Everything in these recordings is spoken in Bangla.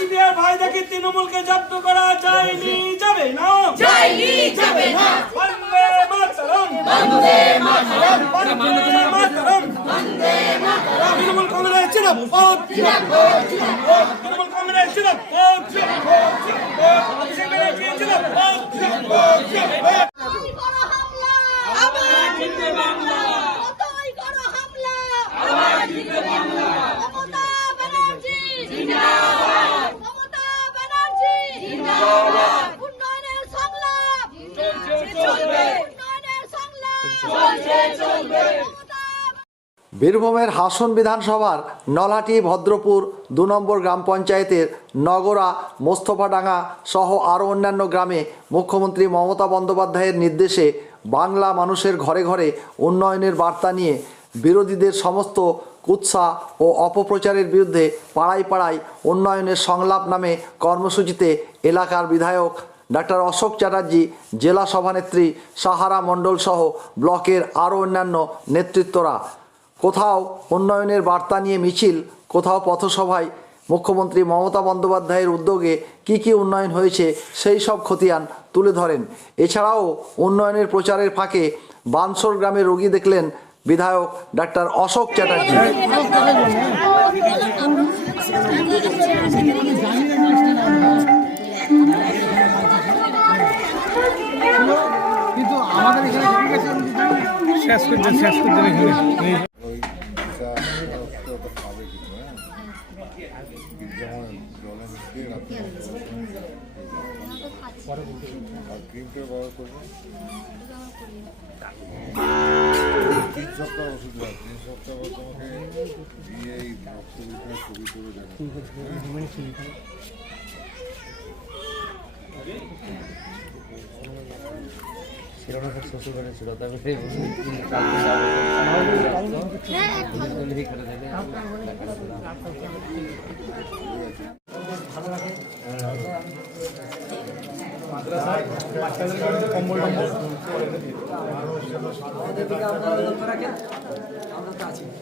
সিপিআই ভাই দেখি তৃণমূলকে জব্দ করা যায়নি, যাবে না, যায়নি যাবে না। বন্দে মাতরম, বন্দে মাতরম, বন্দে মাতরম, বন্দে মাতরম। তৃণমূল কংগ্রেস জিন্দাবাদ, জিন্দাবাদ, জিন্দাবাদ। তৃণমূল কংগ্রেস জিন্দাবাদ, জিন্দাবাদ, জিন্দাবাদ, জিন্দাবাদ, জিন্দাবাদ, জিন্দাবাদ। কতই করো হামলা, আবার জিতবে বাংলা। কতই করো হামলা, আবার জিতবে বাংলা। মমতা ব্যানার্জি জিন্দাবাদ, মমতা ব্যানার্জি জিন্দাবাদ। উন্নয়নের সংলাপ চলবে, উন্নয়নের সংলাপ চলছে, চলবে। মমতা বীরভূমের হাসন বিধানসভার নলহাটি ভদ্রপুর ২ নম্বর গ্রাম পঞ্চায়েতের নগরা মোস্তফাডাঙ্গা সহ আরও অন্যান্য গ্রামে মুখ্যমন্ত্রী মমতা বন্দ্যোপাধ্যায়ের নির্দেশে বাংলা মানুষের ঘরে ঘরে উন্নয়নের বার্তা নিয়ে বিরোধীদের সমস্ত কুৎসা ও অপপ্রচারের বিরুদ্ধে পাড়ায় পাড়ায় উন্নয়নের সংলাপ নামে কর্মসূচিতে এলাকার বিধায়ক ডাক্তার অশোক চ্যাটার্জি, জেলা সভানেত্রী সাহারা মণ্ডল সহ ব্লকের আরও অন্যান্য নেতৃত্বরা কোথাও উন্নয়নের বার্তা নিয়ে মিছিল, কোথাও পথসভায় মুখ্যমন্ত্রী মমতা বন্দ্যোপাধ্যায়ের উদ্যোগে কী উন্নয়ন হয়েছে সেই সব খতিয়ান তুলে ধরেন। এছাড়াও উন্নয়নের প্রচারের ফাঁকে বানসোর গ্রামে রোগী দেখলেন বিধায়ক ডাক্তার অশোক চ্যাটার্জি। কিন্তু আমাদের এখানে শেষ করতে এখানে ওই ভিসা তো পাবে কিছু, হ্যাঁ যেমন জলে মিশিয়ে রাখতে আর ক্রিমটা ব্যবহার করবে 3 সপ্তাহ ওষুধ দেওয়া, 3 সপ্তাহ পর তোমাকে দিয়ে এই রক্তবিজ্ঞান ছবি করে দেবে।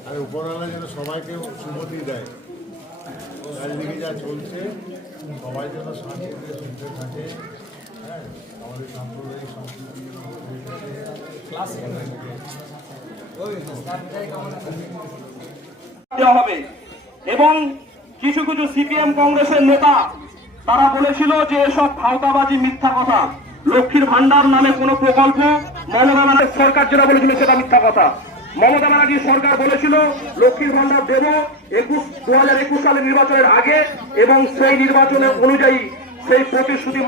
আর উপরওয়ালা যেন সবাইকে সুমতি দেয়, চারিদিকে যা চলছে সবাই যেন শান্তিতে শুনতে থাকে। হ্যাঁ, আমাদের সাম্প্রদায়িক সংস্কৃতি দেওয়া হবে। এবং কিছু কিছু সিপিএম কংগ্রেসের নেতা তারা বলেছিল যে এসব ভাওতাবাজি মিথ্যা কথা, লক্ষ্মীর ভান্ডার নামে কোনো প্রকল্প মমতা ব্যানার্জি সরকার যেটা বলেছিল সেটা মিথ্যা কথা। মমতা ব্যানার্জি সরকার বলেছিল লক্ষ্মীর ভান্ডার দেব 2021 সালের নির্বাচনের আগে এবং সেই নির্বাচনের অনুযায়ী সেই প্রতিশ্রুতি